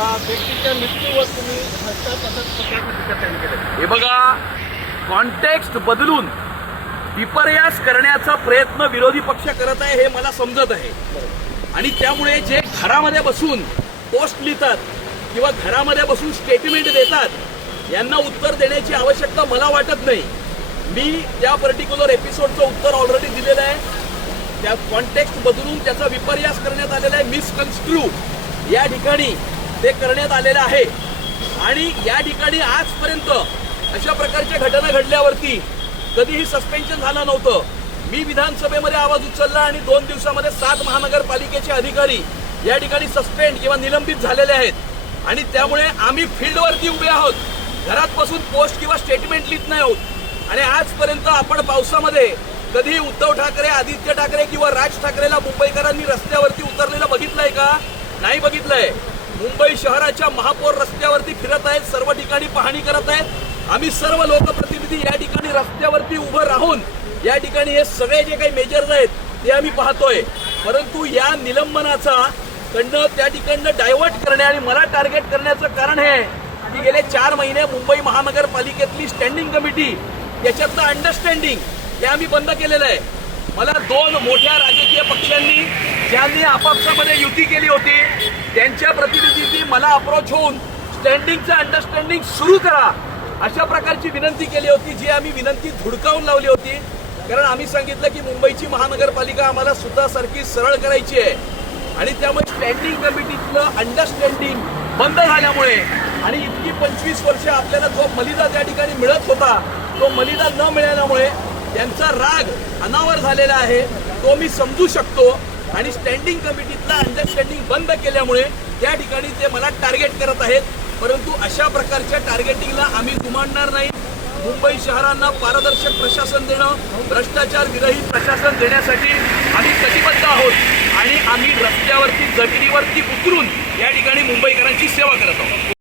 व्यक्तीच्या मृत्यूवर तुम्ही हस्ता तसंच टीका त्यांनी केलं। हे बघा, कॉन्टेक्स्ट बदलून विपर्यास करण्याचा प्रयत्न विरोधी पक्ष करत आहे हे मला समजत आहे। आणि त्यामुळे जे घरामध्ये बसून पोस्ट लिहितात किंवा घरामध्ये बसून स्टेटमेंट देतात यांना उत्तर देण्याची आवश्यकता मला वाटत नाही। मी त्या पर्टिक्युलर एपिसोडचं उत्तर ऑलरेडी दिलेलं आहे। त्या कॉन्टेक्स्ट बदलून त्याचा विपर्यास करण्यात आलेला आहे, मिसकन्स्ट्रू या ठिकाणी ते करण्यात आलेलं आहे। आणि या ठिकाणी आजपर्यंत अशा प्रकारच्या घटना घडल्यावरती कधीही सस्पेन्शन झालं नव्हतं। मी विधानसभेमध्ये आवाज उचलला आणि 2 दिवसामध्ये 7 महानगरपालिकेचे अधिकारी या ठिकाणी सस्पेंड किंवा निलंबित झालेले आहेत। आणि त्यामुळे आम्ही फील्डवरती उभे आहोत, घरात बसून पोस्ट किंवा स्टेटमेंट लिहित नाही आहोत। आणि आजपर्यंत आपण पावसामध्ये कधी उद्धव ठाकरे, आदित्य ठाकरे किंवा राज ठाकरेला मुंबईकरांनी रस्त्यावरती उतरलेलं बघितलंय का? नाही बघितलंय। मुंबई शहराच्या महापौर रस्त्यावरती फिरत आहेत, सर्व ठिकाणी पाहणी करत आहेत। आम्ही सर्व लोकप्रतिनिधी या ठिकाणी रस्त्यावरती उभं राहून या ठिकाणी हे सगळे जे काही मेजर्स आहेत ते आम्ही पाहतोय। परंतु या निलंबनाचा कडनं त्या ठिकाणं डायव्हर्ट करणे आणि मला टार्गेट करण्याचं कारण हे की गेले 4 महिने मुंबई महानगरपालिकेतली स्टँडिंग कमिटी याच्यातलं अंडरस्टँडिंग हे आम्ही बंद केलेलं आहे। मला 2 मोठ्या राजकीय पक्षांनी ज्यांनी आपापसामध्ये युती केली होती त्यांच्या प्रतिनिधींनी मला अप्रोच होऊन स्टँडिंगचं अंडरस्टँडिंग सुरू करा अशा प्रकारची विनंती केली होती, जी आम्ही विनंती धुडकावून लावली होती। कारण आम्ही सांगितलं की मुंबईची महानगरपालिका आम्हाला सुद्धा सरळ करायची आहे। आणि त्यामुळे स्टँडिंग कमिटीतलं अंडरस्टँडिंग बंद झाल्यामुळे आणि इतकी 25 वर्ष आपल्याला जो मलिदा त्या ठिकाणी मिळत होता तो मलिदा न मिळाल्यामुळे त्यांचा राग अनावर झालेला आहे, तो मी समजू शकतो। आणि स्टँडिंग कमिटीतला अंडरस्टँडिंग बंद केल्यामुळे त्या ठिकाणी ते मला टार्गेट करत आहेत। परंतु अशा प्रकारच्या टार्गेटिंगला आम्ही जुमानणार नाही। मुंबई शहरांना पारदर्शक प्रशासन देणं, भ्रष्टाचार विरहित प्रशासन देण्यासाठी आम्ही कटिबद्ध आहोत आणि आम्ही रस्त्यावरती, जमिनीवरती उतरून या ठिकाणी मुंबईकरांची सेवा करत आहोत।